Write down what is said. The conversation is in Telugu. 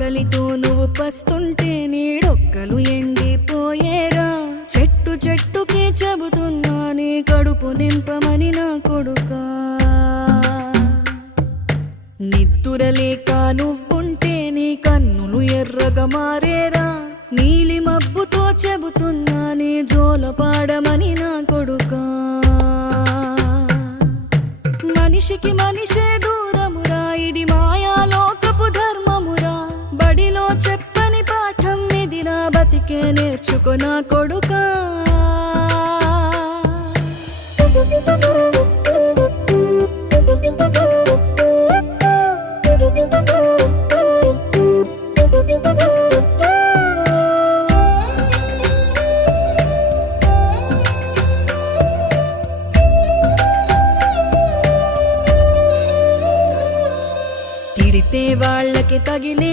ఆకలితో నువ్వు పస్తుంటే నీడొక్కలు ఎండిపోయేరా. చెట్టు చెట్టుకే చెబుతున్నా నీ కడుపు నింపమని నా కొడుకా. నిద్దురలేక నువ్వుంటే నీ కన్నులు ఎర్రగా మారేరా. నీలి మబ్బుతో చెబుతున్నా నీ జోలపాడమని నా కొడుకా. మనిషికి మనిషే దూరమురా, ఇది మాయాలోకపు ధర్మమురా. బడిలో చెప్పని పాఠం ఇదిరా, బతికే నేర్చుకో నా కొడుకా. తిడితే వాళ్ళకి తగిలే